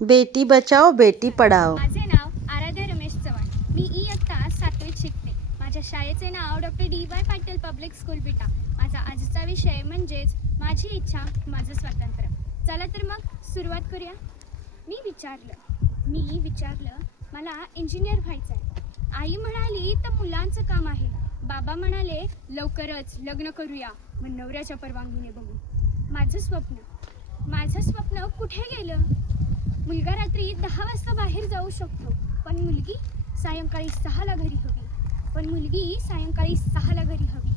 बेटी बचाओ बेटी पढाओ. माझे नाव आराध्या रमेश चव्हाण. मी इयत्ता 7वीत शिकते. माझ्या शाळेचे नाव doctor DY Patil public school Vita. माझा आजचा विषय म्हणजेच माझी इच्छा माझं स्वातंत्र्य. चला तर मग सुरुवात करूया. मी विचारलं मला इंजिनियर व्हायचं आहे. आई म्हणाली तर मुलांचं काम आहे. बाबा म्हणाले लवकरच लग्न करूया, मग नवऱ्याच्या परवानगीने बघू. माझं स्वप्न कुठे गेलं? मुलगा रात्री 10 वाजता बाहेर जाऊ शकतो, पण मुलगी सायंकाळी 6ला घरी हवी.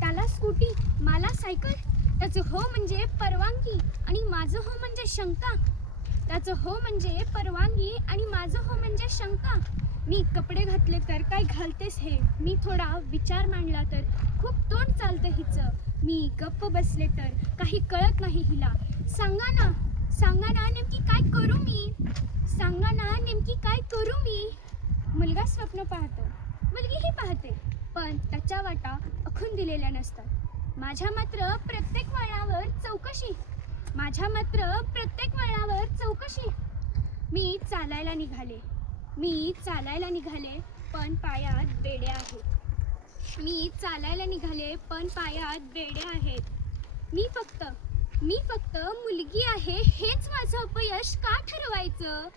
त्याला स्कूटी, मला सायकल. त्याचं हो म्हणजे परवानगी आणि माझं हो म्हणजे शंका. मी कपडे घातले तर काय घालतेस हे? मी थोडा विचार मांडला तर खूप तोंड चालतं हिचं. मी गप्प बसले तर काही कळत नाही हिला. सांगा ना नेमकी काय करू मी? मुलगा स्वप्न पाहतो, मुलगीही पाहते, पण त्याच्या वाटा आखून दिलेल्या नसतात. माझ्या मात्र प्रत्येक वळणावर चौकशी. मी चालायला निघाले पण पायात बेड्या आहेत. मी फक्त मुलगी आहे हेच माझं अपयश का ठरवायचं?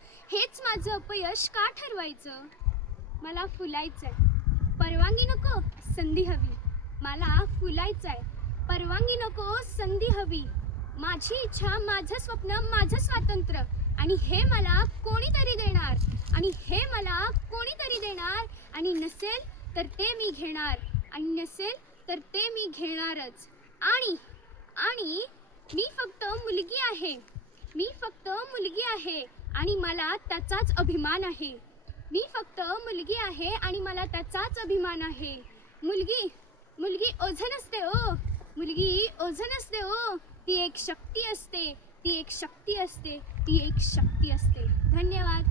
मला फुलायचंय, परवानगी नको, संधी हवी. माझी इच्छा, माझं स्वप्न, माझं स्वातंत्र्य, आणि हे मला कोणीतरी देणार. आणि नसेल तर ते मी घेणारच. आणि मी फक्त मुलगी आहे आणि मला त्याचाच अभिमान आहे. मुलगी ओझं नसते ओ. ती एक शक्ती असते. धन्यवाद.